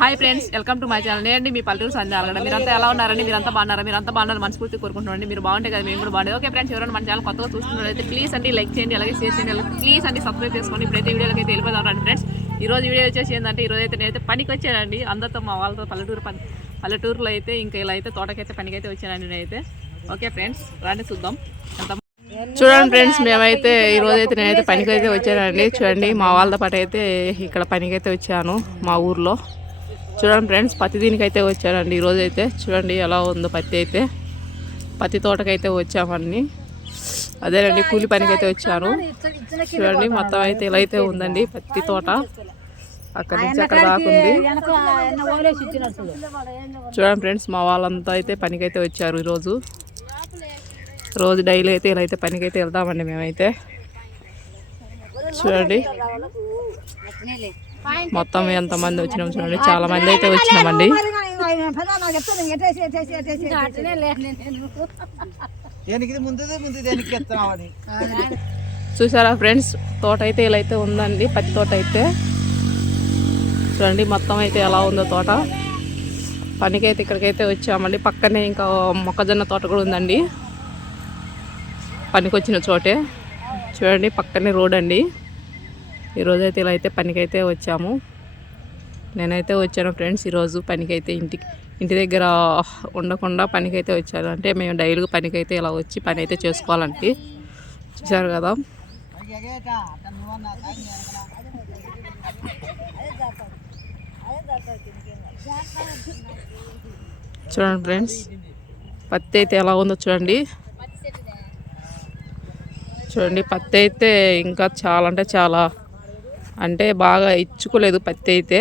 Hi friends welcome to my channel. నేను మీ పల్లెటూరు సంధ్య అలగడ మీరంతా ఎలా ఉన్నారండి? మీరంతా బాగున్నారా? మీరంతా బాగున్నారు మనస్ఫూర్తి కోరుకుంటున్నాండి మీరు బాగుంటే కదా మేము కూడా బాగుంటుంది ఓకే ఫ్రెండ్స్ ఎవరైనా మన ఛానల్ కొత్తగా చూస్తున్నట్లయితే ప్లీజ్ అండి లైక్ చేయండి అలాగే షేర్ చేయండి ప్లీజ్ అండి సబ్స్క్రైబ్ చేసుకోండి ఇప్పుడైతే వీడియోలకి అయితే వెళ్ళిపోదాం ఫ్రెండ్స్. ఈ రోజు వీడియో వచ్చేసి ఏంటంటే ఈ అయితే నేనైతే పనికి వచ్చానండి అందరితో మా వాళ్ళతో పల్లెటూరు పని పల్లెటూరులో అయితే ఇంకా ఇలా అయితే తోటకైతే పనికైతే వచ్చానండి నేనైతే. ఓకే ఫ్రెండ్స్ రండి చూద్దాం. ఎంత చూడండి ఫ్రెండ్స్ మేమైతే ఈ అయితే నేనైతే పనికి అయితే వచ్చానండి. చూడండి మా వాళ్ళతో పాటు అయితే ఇక్కడ పనికి అయితే వచ్చాను మా ఊర్లో. చూడండి ఫ్రెండ్స్ పత్తి దీనికి అయితే వచ్చానండి ఈరోజు అయితే చూడండి ఎలా ఉందో పత్తి అయితే. పత్తి తోటకైతే వచ్చామండి అదేనండి కూలి పనికి అయితే వచ్చాను. చూడండి మొత్తం అయితే ఇలా అయితే ఉందండి పత్తి తోట. అక్కడి నుంచి అక్కడ దాకా ఉంది. చూడండి ఫ్రెండ్స్ మా వాళ్ళంతా అయితే పనికి అయితే వచ్చారు ఈరోజు. రోజు డైలీ అయితే ఇలా అయితే పనికి అయితే వెళ్దామండి మేమైతే. చూడండి. మొత్తం ఎంతమంది వచ్చినాం చూడండి. చాలా మంది అయితే వచ్చినామండి చూసారా ఫ్రెండ్స్? తోట అయితే ఇలా అయితే ఉందండి. పత్తి తోట అయితే చూడండి మొత్తం అయితే ఎలా ఉందో తోట. పనికైతే ఇక్కడికైతే వచ్చామండి. పక్కనే ఇంకా మొక్కజొన్న తోట కూడా ఉందండి. పనికి వచ్చిన చోటే. చూడండి పక్కనే రోడ్ అండి. ఈరోజు అయితే ఇలా అయితే పనికైతే వచ్చాము. నేనైతే వచ్చాను ఫ్రెండ్స్ ఈరోజు పనికైతే ఇంటికి ఇంటి దగ్గర ఉండకుండా పనికైతే వచ్చాను. అంటే మేము డైలీగా పనికైతే ఇలా వచ్చి పని అయితే చేసుకోవాలండి. చూసారు కదా? చూడండి ఫ్రెండ్స్ పత్తి అయితే ఎలా ఉందో చూడండి. చూడండి పత్తి అయితే ఇంకా చాలా అంటే చాలా. అంటే బాగా ఇచ్చుకోలేదు పత్తి అయితే.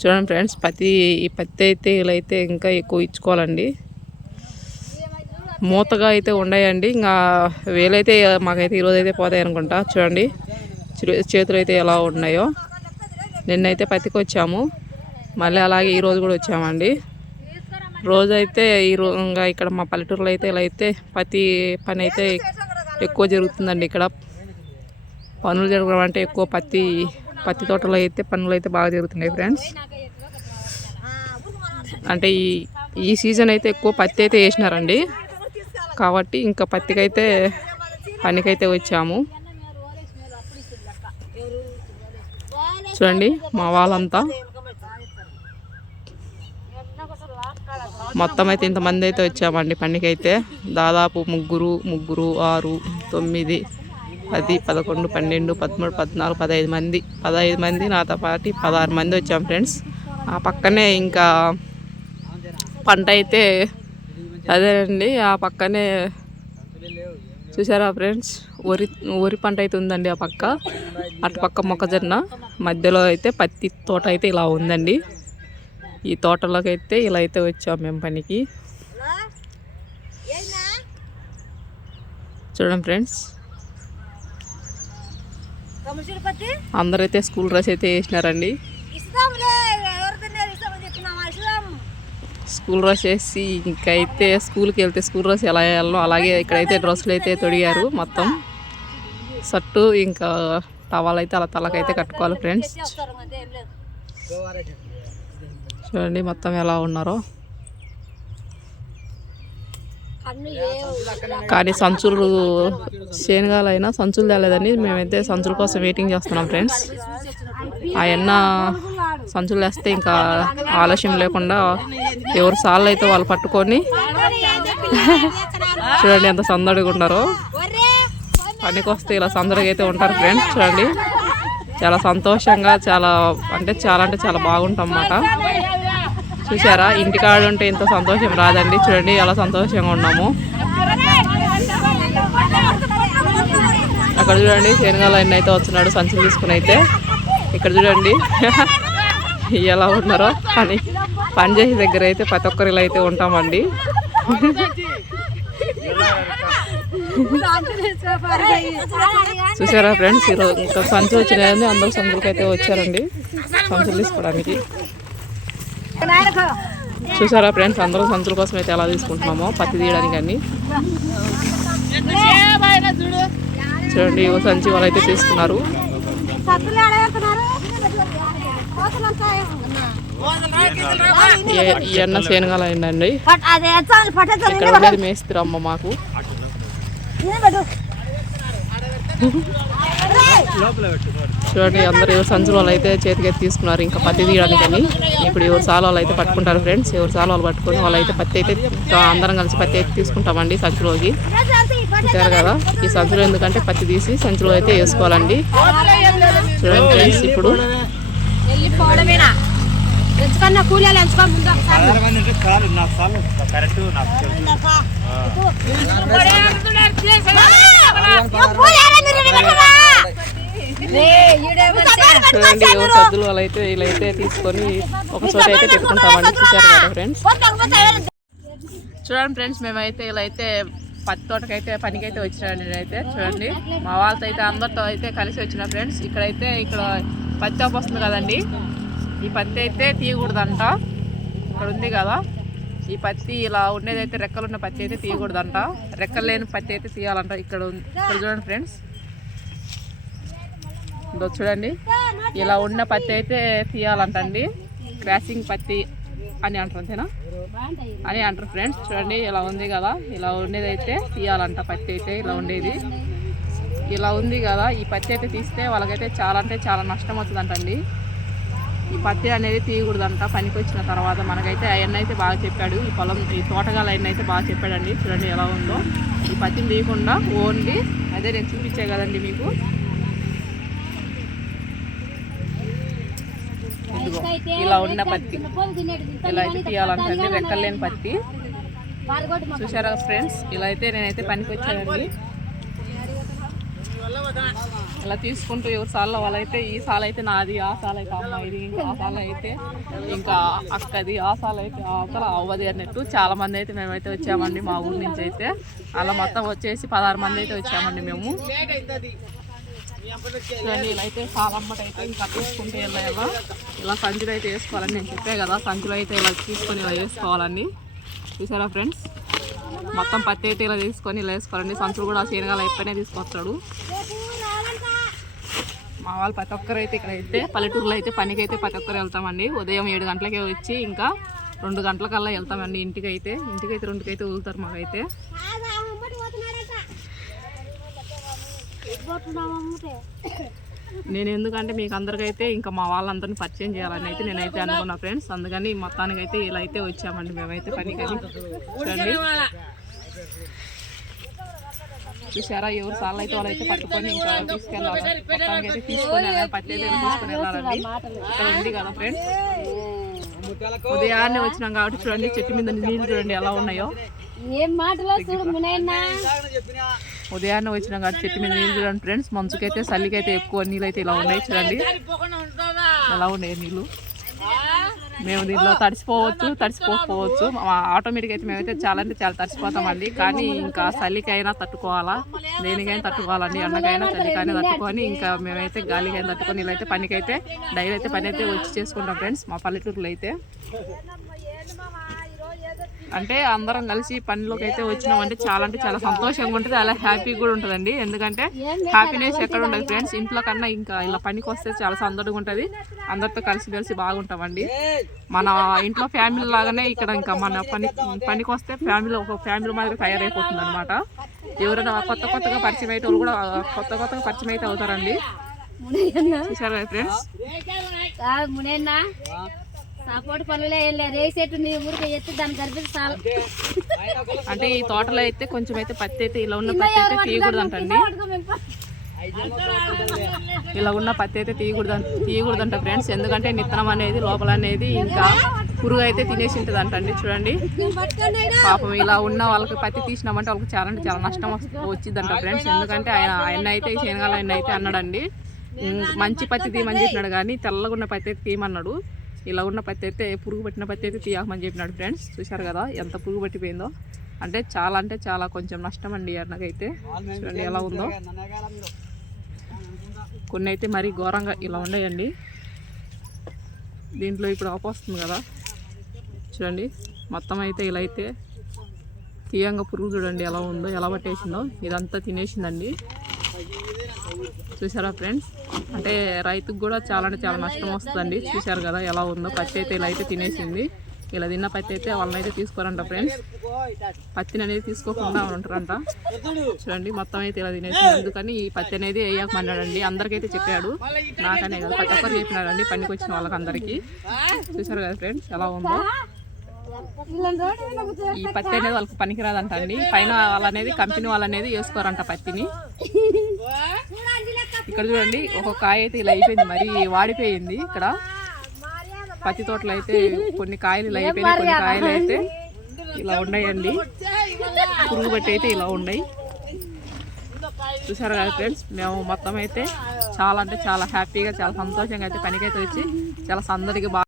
చూడండి ఫ్రెండ్స్ పత్తి ఈ పత్తి అయితే ఇలా అయితే ఇంకా ఎక్కువ ఇచ్చుకోవాలండి. మూతగా అయితే ఉన్నాయండి ఇంకా వేలైతే మాకైతే ఈరోజు అయితే పోతాయి అనుకుంటా. చూడండి చేతులు అయితే ఎలా ఉన్నాయో. నిన్నైతే పత్తికి వచ్చాము మళ్ళీ అలాగే ఈరోజు కూడా వచ్చామండి. రోజైతే ఈ ఇంకా ఇక్కడ మా పల్లెటూరులో అయితే ఇలా అయితే పత్తి పని అయితే ఎక్కువ జరుగుతుందండి ఇక్కడ. పనులు జరగడం అంటే ఎక్కువ పత్తి పత్తి తోటలో అయితే పనులు అయితే బాగా జరుగుతున్నాయి ఫ్రెండ్స్. అంటే ఈ ఈ సీజన్ అయితే ఎక్కువ పత్తి అయితే వేసినారండి. కాబట్టి ఇంకా పత్తికైతే పనికైతే వచ్చాము. చూడండి మా వాళ్ళంతా. మొత్తం అయితే ఇంతమంది అయితే వచ్చామండి పండుగైతే దాదాపు ముగ్గురు ముగ్గురు ఆరు తొమ్మిది పది పదకొండు పన్నెండు పదమూడు పద్నాలుగు పదహైదు మంది. పదహైదు మంది నాతో పాటు పదహారు మంది వచ్చాం ఫ్రెండ్స్. ఆ పక్కనే ఇంకా పంట అయితే అదేనండి ఆ పక్కనే చూసారా ఫ్రెండ్స్? వరి వరి పంట అయితే ఉందండి ఆ పక్క. అటు పక్క మొక్కజొన్న మధ్యలో అయితే పత్తి తోట అయితే ఇలా ఉందండి. ఈ తోటలోకి అయితే ఇలా అయితే వచ్చాం మేము పనికి. చూడండి ఫ్రెండ్స్. అందరైతే స్కూల్ డ్రెస్ అయితే వేసినారండి. స్కూల్ డ్రెస్ వేసి ఇంకైతే స్కూల్కి వెళ్తే స్కూల్ డ్రెస్ ఎలా వేయాలో అలాగే ఇక్కడైతే డ్రెస్సులు అయితే తొడిగారు మొత్తం. షర్టు ఇంకా టవాల్ అయితే అలా తలకైతే కట్టుకోవాలి ఫ్రెండ్స్. చూడండి మొత్తం ఎలా ఉన్నారో. కానీ సంచులు శనగాలైనా సంచులు తేలేదని మేమైతే సంచుల కోసం వెయిటింగ్ చేస్తున్నాం ఫ్రెండ్స్ ఆయన సంచులు వేస్తే ఇంకా ఆలస్యం లేకుండా ఎవరు సార్లు అయితే వాళ్ళు పట్టుకొని చూడండి ఎంత సందడిగా ఉన్నారో. పనికి వస్తే ఇలా సందడిగా అయితే ఉంటారు ఫ్రెండ్స్ చూడండి. చాలా సంతోషంగా చాలా అంటే చాలా అంటే చాలా బాగుంటాం అన్నమాట. చూసారా ఇంటికాడ ఉంటే ఇంత సంతోషం రాదండి. చూడండి ఎలా సంతోషంగా ఉన్నాము. అక్కడ చూడండి శనగాల ఆయన అయితే వస్తున్నాడు సంచులు తీసుకుని అయితే. ఇక్కడ చూడండి ఎలా ఉన్నారో పని. పని చేసే దగ్గర అయితే ప్రతి ఒక్కరు ఇలా అయితే ఉంటామండి. చూసారా ఫ్రెండ్స్ ఈరోజు ఇంకా సంచి వచ్చినాయని అందరూ సంచులకి అయితే వచ్చారండి. సంచులు తీసుకోవడానికి. చూసారా ఫ్రెండ్స్ అందరూ సంచుల కోసం అయితే ఎలా తీసుకుంటున్నామో పత్తి తీయడానికి అన్ని. చూడండి సంచి వాళ్ళు అయితే తీసుకున్నారు. అన్న శనగలు అయిందండి. అదే చాలు పట్టేస్తారు ఇక్కడ ఉండేది మేస్త్రి అమ్మ మాకు. చూడండి అందరూ ఎవరు సంచులు వాళ్ళు అయితే చేతికి తీసుకున్నారు ఇంకా పత్తి తీయడానికని ఇప్పుడు ఎవరు సాల వాళ్ళు అయితే పట్టుకుంటారు ఫ్రెండ్స్ ఎవరు సాల వాళ్ళు పట్టుకొని వాళ్ళు అయితే పత్తి అయితే అందరం కలిసి పత్తి అయితే తీసుకుంటామండి సంచులోకి. చూసారు కదా ఈ సంచులు ఎందుకంటే పత్తి తీసి సంచులో అయితే వేసుకోవాలండి. చూడండి ఫ్రెండ్స్ ఇప్పుడు. ఎంచుకన్నా కూలీలు ఎంచుకో ముందు చూడండి సద్దులు. వాళ్ళు అయితే వీళ్ళైతే తీసుకొని ఒక చోట అయితే పెట్టుకుంటామండి చూసారు కదా ఫ్రెండ్స్ చూడండి ఫ్రెండ్స్ మేమైతే ఇలా అయితే పత్తి తోటకైతే పనికైతే వచ్చినాను నేనైతే చూడండి. మా వాళ్ళతో అయితే అందరితో అయితే కలిసి వచ్చిన ఫ్రెండ్స్ ఇక్కడైతే ఇక్కడ పత్తి ఆకు వస్తుంది కదండి. ఈ పత్తి అయితే తీయకూడదంట. ఇక్కడ ఉంది కదా. ఈ పత్తి ఇలా ఉండేదైతే రెక్కలు ఉన్న పత్తి అయితే తీయకూడదంట. రెక్కలు లేని పత్తి అయితే తీయాలంట. ఇక్కడ ఉంది. ఇక్కడ చూడండి ఫ్రెండ్స్ ఇదో చూడండి. ఇలా ఉన్న పత్తి అయితే తీయాలంటండి. క్రాసింగ్ పత్తి అని అంటారు అంతేనా? అని అంటారు ఫ్రెండ్స్. చూడండి ఇలా ఉంది కదా. ఇలా ఉండేది అయితే తీయాలంట పత్తి అయితే ఇలా ఉండేది. ఇలా ఉంది కదా. ఈ పత్తి అయితే తీస్తే వాళ్ళకైతే చాలా అంటే చాలా నష్టం అవుతుందంటండి. ఈ పత్తి అనేది తీయకూడదంట. పనికి వచ్చిన తర్వాత మనకైతే ఆయన అయితే బాగా చెప్పాడు. ఈ పొలం ఈ తోటగాల ఆయన అయితే బాగా చెప్పాడండి. చూడండి ఎలా ఉందో. ఈ పత్తిని తీయకుండా ఓన్లీ అదే నేను చూపించే కదండి మీకు. ఇలా ఉన్న పత్తి. ఇలా అయితే తీయాలంటండి రెక్కలు లేని పత్తి. చూసారా ఫ్రెండ్స్ ఇలా అయితే నేనైతే పనికి వచ్చానండి ఇలా తీసుకుంటూ ఎవరి సాల్లో వాళ్ళైతే ఈ సాల అయితే నాది ఆ సాల అయితే అమ్మాయిది ఇంకా ఆ సాల అయితే ఇంకా అక్కది ఆ సాల అయితే అవతల అవ్వది అన్నట్టు చాలా మంది అయితే మేమైతే వచ్చామండి మా ఊరు నుంచి అయితే. అలా మొత్తం వచ్చేసి పదహారు మంది అయితే వచ్చామండి మేము. చూడండి ఇలా అయితే సాలమ్మట అయితే ఇంకా తీసుకుంటే వెళ్ళాయా ఇలా సంచులు అయితే వేసుకోవాలని నేను చెప్పే కదా సంచులు అయితే ఇలా తీసుకొని ఇలా వేసుకోవాలండి చూసారా ఫ్రెండ్స్? మొత్తం పత్తి అయితే ఇలా తీసుకొని ఇలా వేసుకోవాలండి సంచులు కూడా శనగాలు అయిపోయినా తీసుకొస్తాడు. మా వాళ్ళు ప్రతి ఒక్కరు అయితే ఇక్కడ అయితే పల్లెటూరులో అయితే పనికి అయితే ప్రతి ఒక్కరు వెళ్తామండి. ఉదయం ఏడు గంటలకే వచ్చి ఇంకా రెండు గంటలకల్లా వెళ్తామండి ఇంటికి అయితే ఇంటికి అయితే రెండుకైతే వదులుతారు మాకైతే. నేను ఎందుకంటే మీకు అందరికైతే ఇంకా మా వాళ్ళందరినీ పరిచయం చేయాలని అయితే నేనైతే అనుకున్నా ఫ్రెండ్స్. అందుకని మొత్తానికి అయితే ఇలా అయితే వచ్చామండి మేమైతే పనికి చూడండి. చూసారా ఎవరు సార్లు అయితే వాళ్ళైతే పట్టుకొని ఇంకా తీసుకెళ్ళాలి? మొత్తానికి అయితే తీసుకొని వెళ్ళాలి పత్తి అయితే తీసుకొని వెళ్ళాలండి. ఇక్కడ ఉంది కదా ఫ్రెండ్స్. ఉదయాన్నే వచ్చినాం కాబట్టి చూడండి చెట్టు మీద నీళ్ళు చూడండి ఎలా ఉన్నాయో. ఏం మాటలో చూడు మునైనా. ఉదయాన్నే వచ్చినాం కాబట్టి చెట్టు మీద నీళ్ళు చూడండి ఫ్రెండ్స్. మంచుకైతే చలికైతే ఎక్కువ నీళ్ళు అయితే ఇలా ఉన్నాయి చూడండి. ఎలా ఉన్నాయి నీళ్ళు? మేము దీంట్లో తడిసిపోవచ్చు తడిసిపోకపోవచ్చు. ఆటోమేటిక్ అయితే మేమైతే చాలా అంటే చాలా తడిసిపోతామండి కానీ ఇంకా చలికైనా తట్టుకోవాలా దేనికైనా తట్టుకోవాలండి. ఎండకైనా చలికైనా తట్టుకొని ఇంకా మేమైతే గాలికైనా తట్టుకొని ఇలా అయితే పనికైతే డైలీ అయితే పని అయితే వచ్చి చేసుకుంటాం ఫ్రెండ్స్ మా పల్లెటూరులో అయితే. అంటే అందరం కలిసి పనిలోకి అయితే వచ్చినామంటే చాలా అంటే చాలా సంతోషంగా ఉంటుంది. అలా హ్యాపీ కూడా ఉంటుందండి. ఎందుకంటే హ్యాపీనెస్ ఎక్కడ ఉండదు ఫ్రెండ్స్ ఇంట్లో కన్నా ఇంకా ఇలా పనికి వస్తే చాలా సందడిగా ఉంటుంది. అందరితో కలిసి కలిసి బాగుంటామండి. మన ఇంట్లో ఫ్యామిలీ లాగానే ఇక్కడ ఇంకా మన పని పనికి వస్తే ఫ్యామిలీ ఒక ఫ్యామిలీ మాదిరి తయారైపోతుంది అనమాట ఎవరైనా కొత్త కొత్తగా పరిచయం అయితే కూడా కొత్త కొత్తగా పరిచయం అయితే అవుతారండి. చూసారా ఫ్రెండ్స్ సపోర్ట్ పనులే వెళ్ళే రేసేటు నీ ఊరికి ఎత్తి దాన్ని గర్భించి చాలు అంటే ఈ తోటలో అయితే కొంచెం అయితే పత్తి అయితే ఇలా ఉన్న పత్తి అయితే తీయకూడదు అంటండి ఇలా ఉన్న పత్తి అయితే తీయకూడదు తీయకూడదంట ఫ్రెండ్స్. ఎందుకంటే నిత్తనం అనేది లోపల అనేది ఇంకా పురుగు అయితే తినేసి ఉంటుంది అంటండి చూడండి పాపం ఇలా ఉన్న వాళ్ళకి పత్తి తీసినామంటే వాళ్ళకి చాలా అంటే చాలా నష్టం వచ్చిందంట ఫ్రెండ్స్. ఎందుకంటే ఆయన ఆయన అయితే శనగాలు ఆయన అయితే అన్నాడండి. "ఉమ్, మంచి పత్తి తీయమని చెప్పినాడు కానీ తెల్లగా ఉన్న పత్తి అయితే తీయమన్నాడు. ఇలా ఉన్న పత్తి అయితే పురుగు పట్టిన పత్తి అయితే తీయమని చెప్పినాడు ఫ్రెండ్స్ చూశారు కదా ఎంత పురుగు పట్టిపోయిందో. అంటే చాలా అంటే చాలా కొంచెం నష్టం అండి అన్నకైతే. చూడండి ఎలా ఉందో. కొన్ని అయితే మరీ ఘోరంగా ఇలా ఉన్నాయండి. దీంట్లో ఇప్పుడు ఆపొస్తుంది కదా. చూడండి మొత్తం అయితే ఇలా అయితే తీయంగా పురుగు చూడండి ఎలా ఉందో ఎలా పట్టేసిందో. ఇదంతా తినేసిందండి. చూసారా ఫ్రెండ్స్ అంటే రైతుకు కూడా చాలా అంటే చాలా నష్టం వస్తుందండి. చూశారు కదా ఎలా ఉందో. పత్తి అయితే ఇలా అయితే తినేసింది. ఇలా తిన్న పత్తి అయితే వాళ్ళని అయితే తీసుకోరంట ఫ్రెండ్స్. పత్తిని అనేది తీసుకోకుండా ఉంటారంట. చూడండి మొత్తం అయితే ఇలా తినేసింది. అందుకని ఈ పత్తి అనేది వేయకమన్నాడండి అందరికైతే చెప్పాడు. నాకనే కదా. ప్రతి ఒక్కరు చెప్పినాడండి పనికి వచ్చిన వాళ్ళకి అందరికీ చూశారు కదా ఫ్రెండ్స్ ఎలా ఉందో. ఈ పత్తి అనేది వాళ్ళకి పనికిరాదంట అండి. పైన వాళ్ళనేది కంపెనీ వాళ్ళనేది వేసుకోరంట పత్తిని. ఇక్కడ చూడండి ఒక కాయ అయితే ఇలా అయిపోయింది మరి వాడిపోయింది ఇక్కడ. పత్తి తోటలు అయితే కొన్ని కాయలు ఇలా అయిపోయినాయి కొన్ని కాయలు అయితే ఇలా ఉన్నాయండి. పురుగు బట్టి అయితే ఇలా ఉన్నాయి. చూసారు కదా ఫ్రెండ్స్ మేము మొత్తం అయితే చాలా అంటే చాలా హ్యాపీగా చాలా సంతోషంగా అయితే పనికైతే వచ్చి చాలా సందడిగా బాగా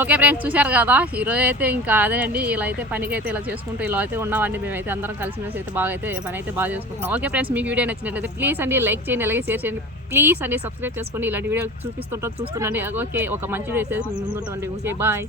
ఓకే ఫ్రెండ్స్ చూశారు కదా? ఈరోజు అయితే ఇంకా అదేనండి ఇలా అయితే పనికి అయితే ఇలా చేసుకుంటూ ఇలా అయితే ఉన్నామండి. మేమైతే అందరం కలిసిమెలిసి అయితే బాగా అయితే పని అయితే బాగా చేసుకుంటున్నాం. ఓకే ఫ్రెండ్స్ మీకు వీడియో నచ్చినట్లయితే ప్లీజ్ అండి లైక్ చేయండి అలాగే షేర్ చేయండి. ప్లీజ్ అండి సబ్స్క్రైబ్ చేసుకోండి ఇలాంటి వీడియోలు చూపిస్తుంటారు చూస్తుండండి. ఓకే ఒక మంచి వీడియో అయితే ముందుంటామండి ఓకే బాయ్